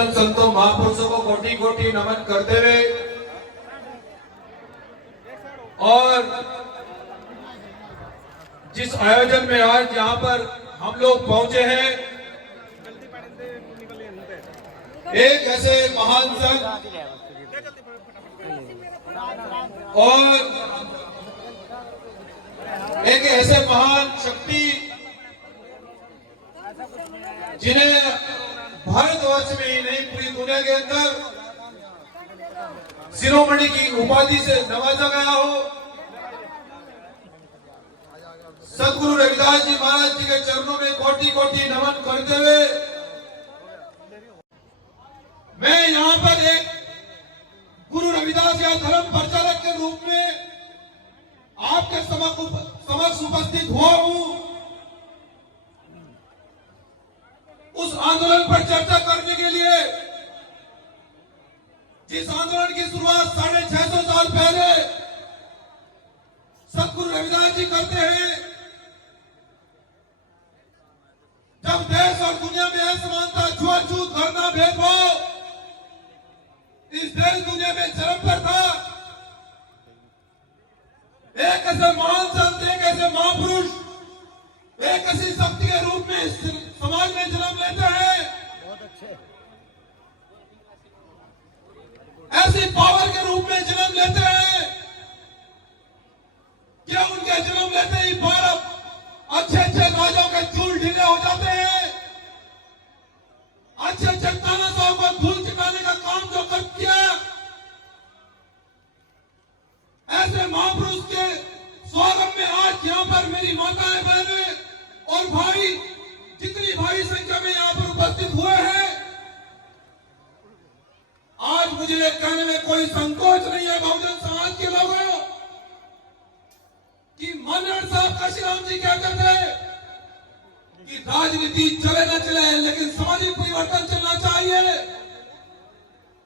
बहुजन संतों महापुरुषों को कोटि कोटि नमन करते हुए और जिस आयोजन में आज यहाँ पर हम लोग पहुंचे हैं, एक ऐसे महान संत और एक ऐसे महान शक्ति जिन्हें भारतवर्ष में ही नहीं पूरी दुनिया के अंदर शिरोमणि की उपाधि से नवाजा गया हो, सदगुरु रविदास जी महाराज जी के चरणों में कोटि कोटि नमन करते हुए मैं यहाँ पर एक गुरु रविदास या धर्म प्रचारक के रूप में आपके समक्ष उपस्थित हुआ हूँ। उस आंदोलन पर चर्चा करने के लिए जिस आंदोलन की शुरुआत 650 साल पहले सदगुरु रविदास जी करते हैं, जब देश और दुनिया में असमानता, छुआछूत, घृणा, भेदभाव इस देश दुनिया में चरम पर था, एक ऐसे महान संत, एक ऐसे महापुरुष, एक ऐसी शक्ति के रूप में समाज में जन्म लेते हैं, बहुत अच्छे, ऐसी पावर के रूप में जन्म लेते हैं क्या उनके जन्म लेते ही 12 अच्छे राजाओं के चूल ढीले हो जाते हैं, अच्छे तानाशाहों को धूल चटाने का काम जो कर किया, ऐसे महापुरुष के स्वागत में आज यहाँ पर मेरी माताएं, बहनें और भाई, जितनी भारी संख्या में यहाँ पर उपस्थित हुए हैं, आज मुझे ये कहने में कोई संकोच नहीं है बहुजन समाज के लोगों कि मनोहर साहब काशीराम जी कहते थे कि राजनीति चले न चले लेकिन सामाजिक परिवर्तन चलना चाहिए।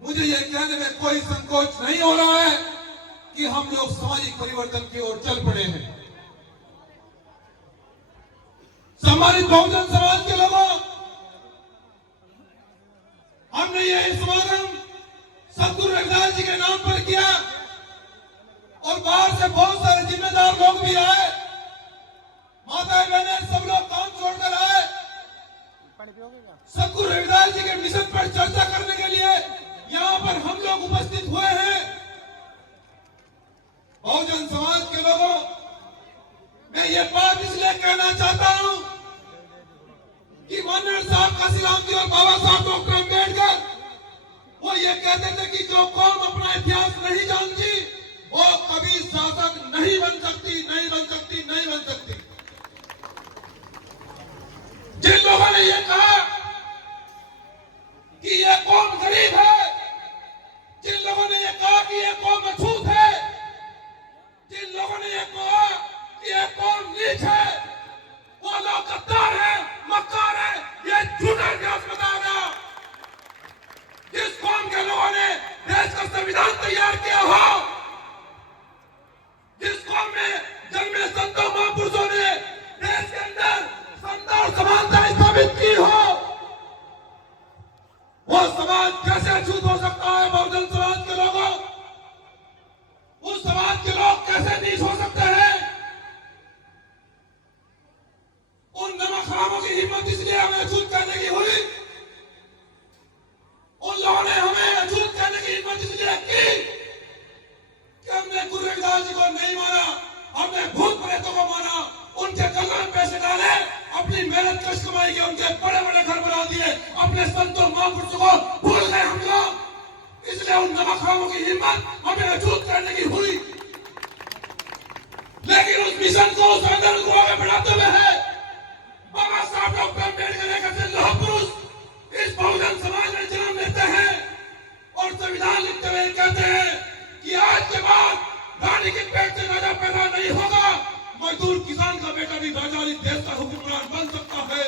मुझे ये कहने में कोई संकोच नहीं हो रहा है कि हम लोग सामाजिक परिवर्तन की ओर चल पड़े हैं। सम्मानित बहुजन समाज के लोगों, हमने ये समागम सदगुरु रविदास जी के नाम पर किया और बाहर से बहुत सारे जिम्मेदार लोग भी आए, माताएं बहनें सब लोग काम छोड़कर आए सदगुरु रविदास जी के मिशन पर चर्चा करने के लिए यहाँ पर हम लोग उपस्थित हुए हैं। बहुजन समाज के लोगों, मैं ये बात इसलिए कहना चाहता हूं कि मनोहर साहब काशीराम जी और बाबा साहब डॉक्टर अम्बेडकर वो ये कहते थे कि जो कौम अपना इतिहास नहीं जानती वो कभी शासक नहीं बन सकती, नहीं बन सकती, नहीं बन सकती। जिन लोगों ने ये कहा कि ये कौम गरीब है, जिन लोगों ने ये कहा कि ये कौम अछूत है, जिन लोगों ने ये कहा कि ये कौम नीच है, वो लोग गद्दार है, मक्कार है, ये झूठा इतिहास बताएगा। जिस कौम के लोगों ने देश का संविधान तैयार किया हो, जिस कौम में जन्मे संतों महापुरुषों ने देश के अंदर समता और समानता स्थापित की हो, वो समाज कैसे अछूत हो सकता है? बहुजन समाज के लोगों, उस समाज के लोग कैसे नीच हो सकते हैं? उन नमक हरामों की हिम्मत इसलिए हमें अछूत कहने की हुई, उन लोगों ने हमें अछूत कहने की हिम्मत इसलिए की कि हमने गुरु रविदास जी को नहीं माना, हमने भूत प्रेतों को माना, उनके कलम में पैसे डाले, अपनी मेहनत कश कमाई के उनके बड़े बड़े घर बना दिए, अपने संतों महापुरुषों को भूल गए हम लोग। इसलिए उन नमक हरामों की हिम्मत हमें अछूत करने की हुई। लेकिन उस मिशन को, उस आंदोलन को आगे बढ़ाते हुए है बाबा साहब डॉक्टर अम्बेडकर एक ऐसे लौह पुरुष इस बहुजन समाज में जन्म लेते हैं और संविधान लिखते हुए कहते हैं कि आज के बाद रानी के पेट से राजा पैदा नहीं होगा, मजदूर किसान का बेटा भी राजा इस देश का हुक्मरान बन सकता है।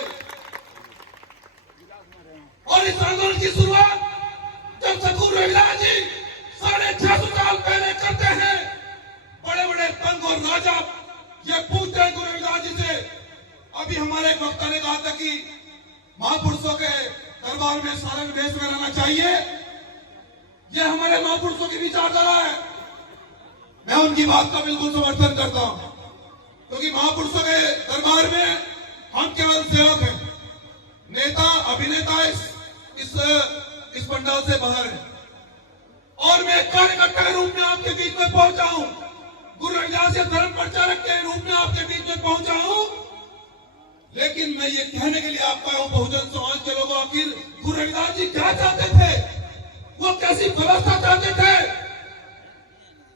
और इस आंदोलन की शुरुआत जब सदगुरु रविदास जी 650 साल पहले करते हैं, बड़े बड़े तंग और राजा ये पूछते हैं गुरु रविदास जी से। अभी हमारे एक वक्ता ने कहा था कि महापुरुषों के दरबार में सारंग वेश में रहना चाहिए, ये हमारे महापुरुषों की विचारधारा है। मैं उनकी बात का बिल्कुल समर्थन करता हूं, क्योंकि महापुरुषों के दरबार में हम केवल सेवक हैं, नेता अभिनेता इस पंडाल से बाहर है। और मैं कार्यकर्ता के रूप में आपके बीच में पहुंचा हूं, गुरु रविदास के धर्म प्रचारक के रूप में आपके बीच में पहुंचा हूं। लेकिन मैं ये कहने के लिए आपका हूं, बहुजन समाज के लोगों, आखिर गुरु रविदास जी क्या चाहते थे? वो कैसी व्यवस्था चाहते थे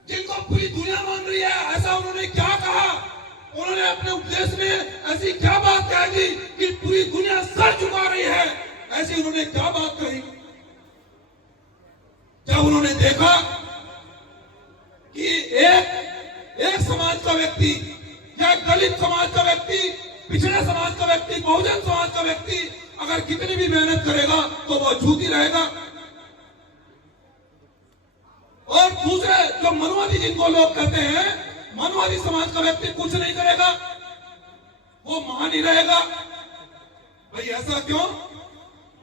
जिनको पूरी दुनिया मान रही है? ऐसा उन्होंने क्या कहा? उन्होंने अपने उपदेश में ऐसी क्या बात कह दी कि पूरी दुनिया सर झुका रही है? ऐसी उन्होंने क्या बात कही? जब उन्होंने देखा कि एक समाज का व्यक्ति या दलित समाज का व्यक्ति, पिछड़े समाज का व्यक्ति, बहुजन समाज का व्यक्ति अगर कितनी भी मेहनत करेगा तो वह झूठी रहेगा, और दूसरे जो मनुवादी जिनको लोग कहते हैं, मनुवादी समाज का व्यक्ति कुछ नहीं करेगा, वो महान ही रहेगा। भाई ऐसा क्यों?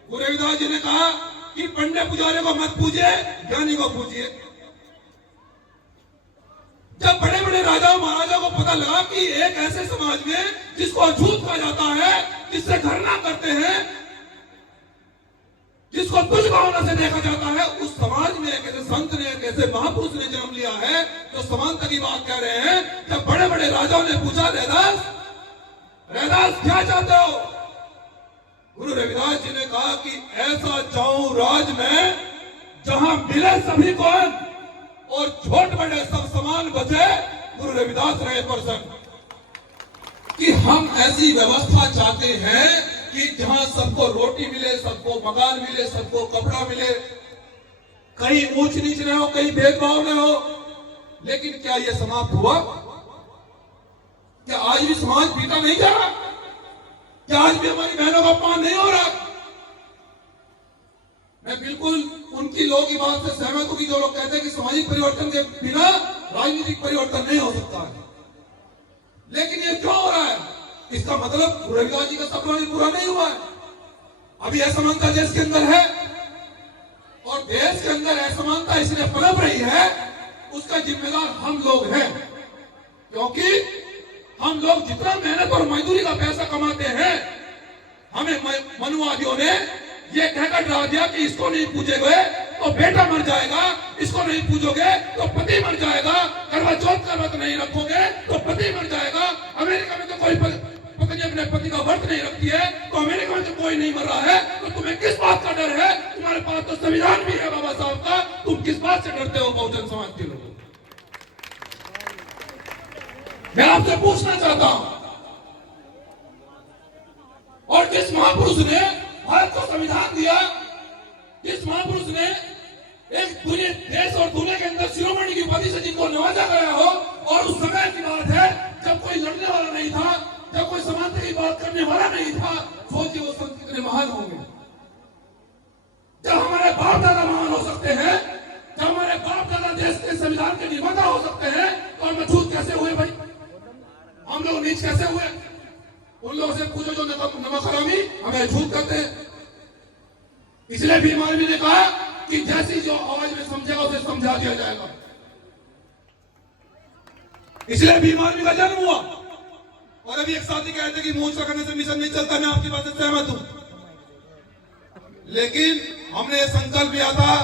गुरु रविदास जी ने कहा कि पंडित पुजारी को मत पूजिए, ज्ञानी को पूजिए। जब बड़े बड़े राजाओं महाराजाओं को पता लगा कि एक ऐसे समाज में जिसको अछूत कहा जाता है, जिससे घृणा करते हैं, जिसको तुच्छ भावना से देखा जाता है, उस समाज में एक ऐसे संत ने, एक ऐसे महापुरुष ने जन्म लिया है जो समानता की बात कह रहे हैं। जब बड़े बड़े राजाओं ने पूछा, रैदास क्या चाहते हो? गुरु रविदास जी ने कहा कि ऐसा जाऊं राज में जहां मिले सभी को और छोट बड़े सब समान बचे, गुरु रविदास रहे प्रसन्न। कि हम ऐसी व्यवस्था चाहते हैं कि जहां सबको रोटी मिले, सबको मकान मिले, सबको कपड़ा मिले, कहीं ऊंच नीच न हो, कहीं भेदभाव न हो। लेकिन क्या यह समाप्त हुआ? क्या आज भी समाज पीटा नहीं जा रहा? क्या आज भी हमारी बहनों का अपमान नहीं हो रहा? मैं बिल्कुल उनकी लोगों की बात से सहमत हूं कि जो लोग कहते हैं कि सामाजिक परिवर्तन के बिना राजनीतिक परिवर्तन नहीं हो सकता है। लेकिन ये क्यों हो रहा है? इसका मतलब गुरु रविदास जी का सपना भी पूरा नहीं हुआ है। अभी असमानता देश के अंदर है, और देश के अंदर असमानता इसलिए पनप रही है, उसका जिम्मेदार हम लोग हैं। क्योंकि हम लोग जितना मेहनत और मजदूरी का पैसा कमाते हैं, हमें मनुवादियों ने ये कहकर डरा दिया कि इसको नहीं पूजोगे तो बेटा मर जाएगा, इसको नहीं पूजोगे तो पति मर जाएगा, करवा चौथ का व्रत नहीं रखोगे तो पति मर जाएगा। अमेरिका में तो कोई पत्नी अपने पति का व्रत नहीं रखती है, तो अमेरिका में तो कोई नहीं मर रहा है, तो तुम्हें किस बात का डर है? तुम्हारे पास तो संविधान भी है बाबा साहब का, तुम किस बात से डरते हो बहुजन समाज के लोग? मैं आपसे पूछना चाहता हूं, और जिस महापुरुष ने भारत को संविधान दिया, जिस महापुरुष ने एक देश और दुनिया के अंदर शिरोमणि की उपाधि से जिनको नवाजा गया हो, और उस समय की बात है जब कोई लड़ने वाला नहीं था, जब कोई समानता की बात करने वाला नहीं था, सोचिए वो संत कितने महान होंगे। जब हमारे बाप दादा महान हो सकते हैं, जब हमारे बाप दादा देश के संविधान के निर्माता हो सकते हैं, तो हम अछूत कैसे हुए भाई? हम लोग नीच कैसे हुए? उन लोगों से पूछो जो नमक हरामी हमें अछूत करते हैं। इसलिए भीम आर्मी ने कहा कि जैसी जो आवाज में समझेगा उसे समझा दिया जाएगा। इसलिए भीम आर्मी का जन्म हुआ। और अभी एक साथी कहते हैं कि मोर्चा करने से मिशन नहीं चलता, मैं आपकी बात से सहमत हूं। लेकिन हमने ये संकल्प लिया था,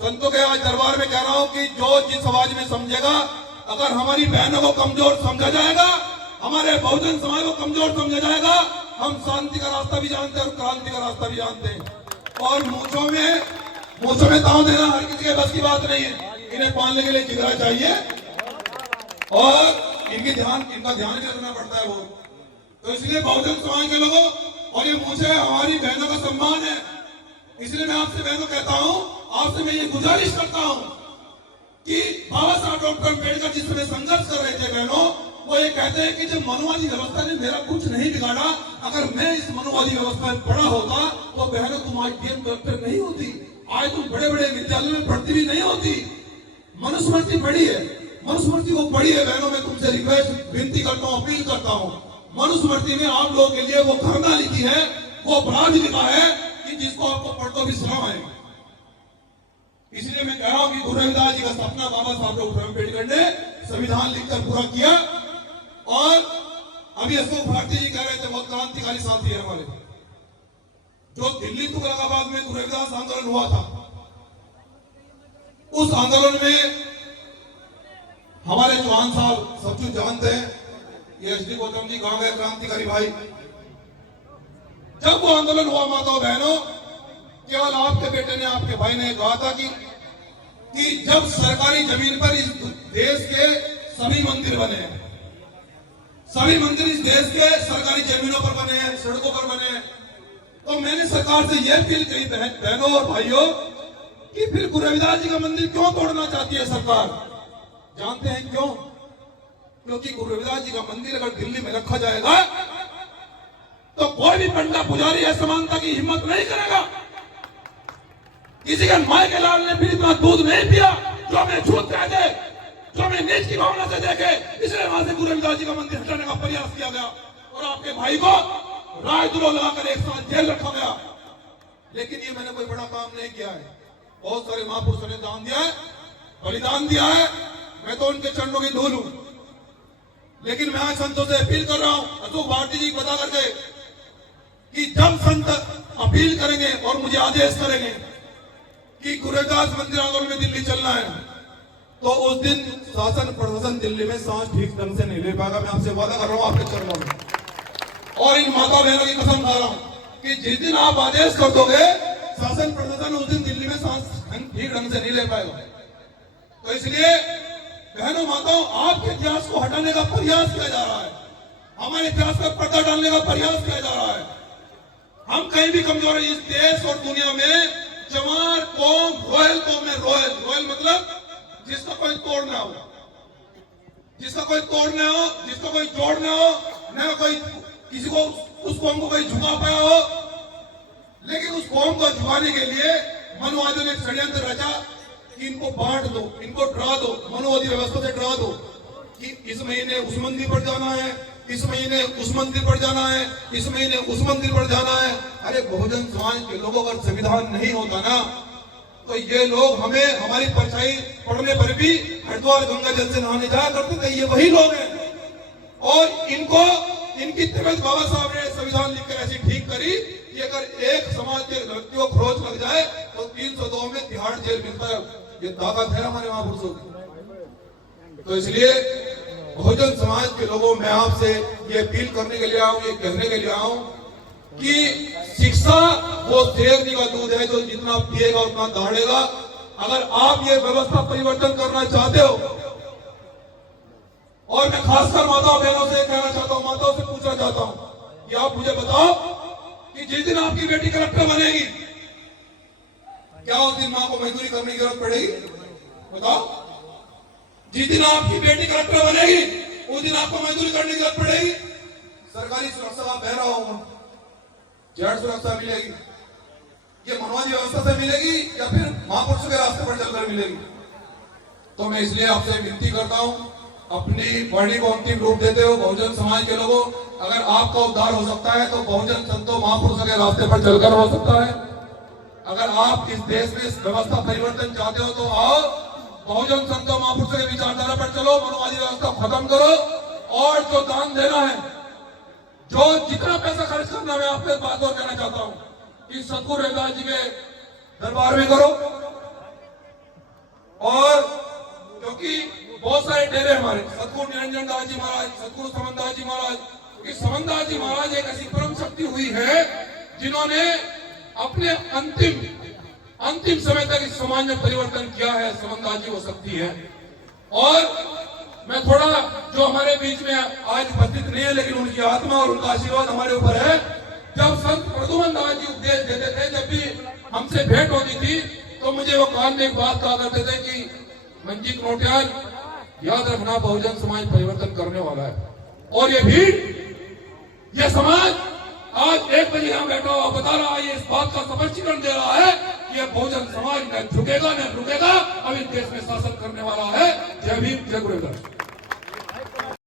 संतों के आज दरबार में कह रहा हूं कि जो जिस आवाज में समझेगा, अगर हमारी बहनों को कमजोर समझा जाएगा, हमारे बहुजन समाज को कमजोर समझा जाएगा, हम शांति का रास्ता भी जानते हैं और क्रांति का रास्ता भी जानते हैं। और मूंछों में ताव देना हर किसी के बस की बात नहीं है। इन्हें पालने के लिए जिगरा चाहिए और इनका ध्यान भी रखना पड़ता है वो। तो इसलिए बहुजन समाज के लोगों, और ये मूंछें हमारी बहनों का सम्मान है। इसलिए मैं आपसे बहनों कहता हूं, आपसे मैं ये गुजारिश करता हूं कि बाबा साहब डॉक्टर अम्बेडकर जिस समय संघर्ष कर रहे थे बहनों, वो ये कहते हैं कि जब मनुवादी व्यवस्था ने मेरा कुछ नहीं बिगाड़ा, अगर मैं इस मनुवादी व्यवस्था में पढ़ा होता तो बहनों तुम आज डीएम कलेक्टर नहीं होती, आज तुम बड़े बड़े विद्यालयों में पढ़ती भी नहीं होती। मनुस्मृति पढ़ी है, मनुस्मृति को पढ़ी है बहनों, मैं तुमसे रिक्वेस्ट विनती करता हूँ, अपील करता हूँ। मनुस्मृति में आप लोगों के लिए वो घटना लिखी है, वो अपराध लिखा है कि जिसको आपको पढ़कर भी शर्म आएगी। इसलिए मैं कह रहा हूं कि गुरु रविदास जी का सपना बाबा साहब डॉक्टर अम्बेडकर ने संविधान लिखकर पूरा किया। और अभी अशोक भारती जी कह रहे थे, बहुत क्रांतिकारी साथी है हमारे, जो दिल्ली तुगलकाबाद में गुरु रविदास आंदोलन हुआ था, उस आंदोलन में हमारे चौहान साहब सब कुछ जानते हैं, ये एच डी गौतम जी गांव गए क्रांतिकारी भाई। जब वो आंदोलन हुआ माताओं बहनों, केवल आपके बेटे ने, आपके भाई ने कहा था कि जब सरकारी जमीन पर इस देश के सभी मंदिर बने हैं, सभी मंदिर इस देश के सरकारी जमीनों पर बने हैं, सड़कों पर बने हैं, तो मैंने सरकार से यह अपील की बहनों और भाइयों कि फिर गुरु रविदास जी का मंदिर क्यों तोड़ना चाहती है सरकार? जानते हैं क्यों? क्योंकि गुरु रविदास जी का मंदिर अगर दिल्ली में रखा जाएगा तो कोई भी पंडा पुजारी असमानता की हिम्मत नहीं करेगा। किसी के माय के लाल ने फिर इतना दूध नहीं पिया जो हमें छूट कह दे, जो हमें नीच की भावना से देखे, इसलिए वहां से गुरु रविदास जी का मंदिर हटाने का प्रयास किया गया और आपके भाई को राजद्रोह लगाकर 1 साल जेल रखा गया। लेकिन ये मैंने कोई बड़ा काम नहीं किया है। बहुत सारे महापुरुषों ने दान दिया है, बलिदान दिया है, मैं तो उनके चरणों की धूल हूं। लेकिन मैं आज संतों से अपील कर रहा हूं, अशोक भारती जी बता करके, कि जब संत अपील करेंगे और मुझे आदेश करेंगे कि गुरु रविदास मंदिर आंदोलन में दिल्ली चलना है, तो उस दिन शासन प्रशासन दिल्ली में सांस ठीक ढंग से नहीं ले पाएगा। मैं आपसे वादा कर रहा हूं आपके चरणों में, और इन माता बहनों की कसम खा रहा हूं कि जिस दिन आप आदेश कर दोगे, शासन प्रशासन उस दिन दिल्ली में सांस ठीक ढंग से नहीं ले पाएगा। तो इसलिए बहनों माताओं, आपके इतिहास को हटाने का प्रयास किया जा रहा है, हमारे इतिहास पर पर्दा डालने का प्रयास किया जा रहा है। हम कहीं भी कमजोर है इस देश और दुनिया में, जवार कौम, रॉयल कौम है। रॉयल मतलब जिसका कोई तोड़ ना हो, जिसका कोई तोड़ ना हो, जिसका कोई जोड़ ना हो, न कोई किसी को उस कौम को कोई झुका पाया हो। लेकिन उस कौम को झुकाने के लिए मनुवादियों ने षड्यंत्र रचा कि इनको बांट दो, इनको डरा दो, मनुवादी व्यवस्था से डरा दो कि इस महीने उस मंदिर पर जाना है, इस महीने उस मंदिर पर जाना है, इस महीने उस मंदिर पर जाना है। अरे बहुजन समाज के लोगों का संविधान नहीं होता ना, तो ये लोग हमें हमारी परछाई पड़ने पर भी हरिद्वार गंगा जल से नहाने जाया करते थे। ये वही लोग हैं, और इनको इनकी तबियत बाबा साहब ने संविधान लिखकर ऐसी ठीक करी कि अगर एक समाज के व्यक्ति को खरोच लग जाए तो 302 में तिहाड़ जेल मिलता है। ये ताकत है हमारे महापुरुषों की। तो इसलिए बहुजन समाज के लोगों में आपसे ये अपील करने के लिए आऊं, ये कहने के लिए आऊं कि शिक्षा वो शेरनी का दूध है जो जितना पिएगा उतना दहाड़ेगा। अगर आप ये व्यवस्था परिवर्तन करना चाहते हो, और मैं खासकर माताओं बहनों से कहना चाहता हूं, माताओं से पूछना चाहता हूं कि आप मुझे बताओ कि जिस दिन आपकी बेटी कलेक्टर बनेगी, क्या उस दिन मां को मजदूरी करने की जरूरत पड़ेगी? बताओ। जिस दिन आपकी बेटी कलेक्टर बनेगी, उस दिन आपको मजदूरी करने की जरूरत पड़ेगी? सरकारी सुरक्षा आप बह रहा होगा, जेड सुरक्षा मिलेगी, ये मनोवादी व्यवस्था से मिलेगी या फिर महापुरुषों के रास्ते पर चलकर मिलेगी? तो मैं इसलिए आपसे विनती करता हूं, अपनी वाणी को अंतिम रूप देते हो बहुजन समाज के लोगों, अगर आपका उद्धार हो सकता है तो बहुजन संतों महापुरुषों के रास्ते पर चलकर हो सकता है। अगर आप इस देश में इस व्यवस्था परिवर्तन चाहते हो तो आओ, बहुजन संतों महापुरुषों के विचारधारा पर चलो, मनोवादी व्यवस्था खत्म करो, और जो दान देना है, जो जितना पैसा खर्च करना, मैं आपसे बात और कहना चाहता हूं कि सतगुरु रविदास जी के दरबार में करो। और क्योंकि बहुत सारे डेरे हमारे, सतगुरु निरंजन दास जी महाराज, सतगुरु समनदास जी महाराज, क्योंकि समनदास जी महाराज एक ऐसी परम शक्ति हुई है जिन्होंने अपने अंतिम समय तक इस समाज में परिवर्तन किया है। समनदास जी वो शक्ति है। और मैं थोड़ा, जो हमारे बीच में आज उपस्थित नहीं है, लेकिन उनकी आत्मा और उनका आशीर्वाद हमारे ऊपर है। जब संत प्रद्युमन दास जी उपदेश देते थे, जब भी हमसे भेंट होती थी, तो मुझे वो कान में एक बात कहा करते थे कि मंजीत नोटियाल, याद रखना बहुजन समाज परिवर्तन करने वाला है। और ये भीड़, ये समाज आज 1 बजे यहां बैठा हुआ बता रहा है, ये इस बात का स्पष्टीकरण दे रहा है कि ये बहुजन समाज न झुकेगा न रुकेगा, अब इस देश में शासन करने वाला है। जय भीम, जय गुरु रविदास।